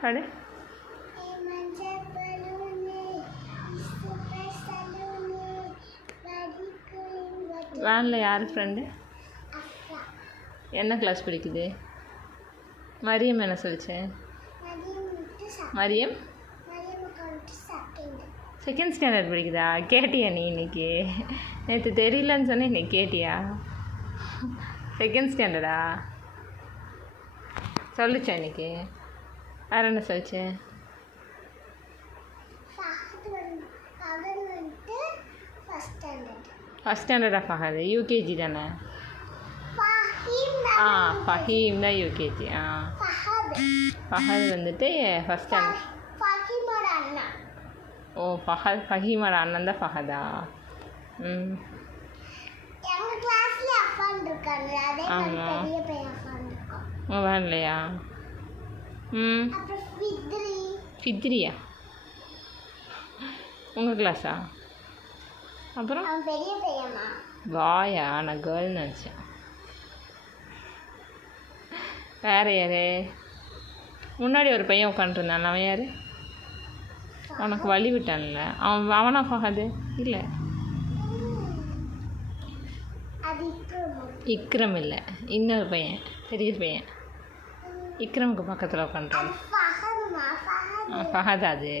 பாடு. வேனில் யார் ஃப்ரெண்டு? என்ன கிளாஸ் படிக்குது? மரியம் என்ன சொல்லிச்சேன்? மரியம் செகண்ட் ஸ்டாண்டர்ட் படிக்குதா? கேட்டியா நீ இன்னைக்கு? நேற்று தெரியலன்னு சொன்னேன், இன்னைக்கு கேட்டியா? செகண்ட் ஸ்டாண்டர்டா சொல்லிச்சேன் இன்னைக்கு? வேறு என்ன சொல்லிச்சேன்? ஃபஸ்ட் ஸ்டாண்டர்டா ஃபஹத்? யூகேஜி தானே? ஃபஹீம் தான் யூகேஜி. ஃபஹத் வந்துட்டு ஃபஸ்ட் ஸ்டாண்டர்ட். ஓ, ஃபஹீமோட அண்ணன் தான் ஃபஹதா? ஆமாம். வேலையா? ஃபித்ரியா உங்கள் கிளாஸா? அப்புறம் வாயா, நான் கேர்ள் நினச்சேன். வேறு யார்? முன்னாடி ஒரு பையன் உட்காந்துருந்தான், அவன் யார்? உனக்கு வழி விட்டான்ல, அவனா ஃபஹது? இல்லை, இக்ரம் இல்லை, இன்னொரு பையன், பெரிய பையன். இக்ரமுக்கு பக்கத்தில் உட்காந்துருவான். ஃபஹத் அது?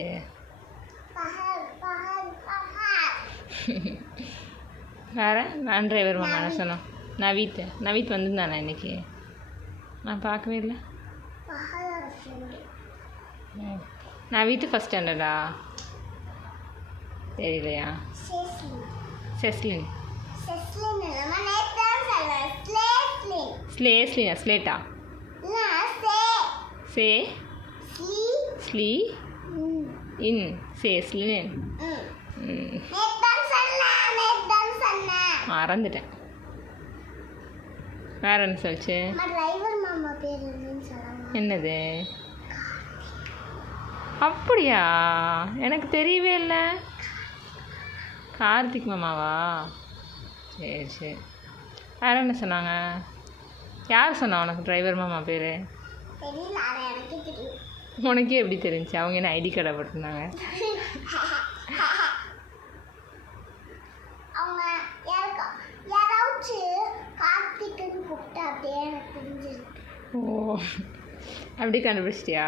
வேறு நான் டிரைவர் மாமா என்ன சொன்னோம்? நவீத் வந்திருந்தானே இன்னைக்கு? நான் பார்க்கவே இல்லை. நவீத்து ஃபஸ்ட் ஸ்டாண்டர்டா? தெரியலையா? செஸ்லின். ஸ்லேட்டா? சே ஸ்லீ இன் சேஸ்லின். மறந்துட்டேன். வேற என்ன சொல்லிச்சு? என்னது? அப்படியா? எனக்கு தெரியவே இல்லை. கார்த்திக் மாமாவா? சரி சரி. வேறு என்ன சொன்னாங்க? யார் சொன்னா உனக்கு டிரைவர் மாமா பேர்? உனக்கே எப்படி தெரிஞ்சு? அவங்க என்ன ஐடி கார்டை போட்டிருந்தாங்க? ஓ, அப்படி கண்டுபிடிச்சிட்டியா?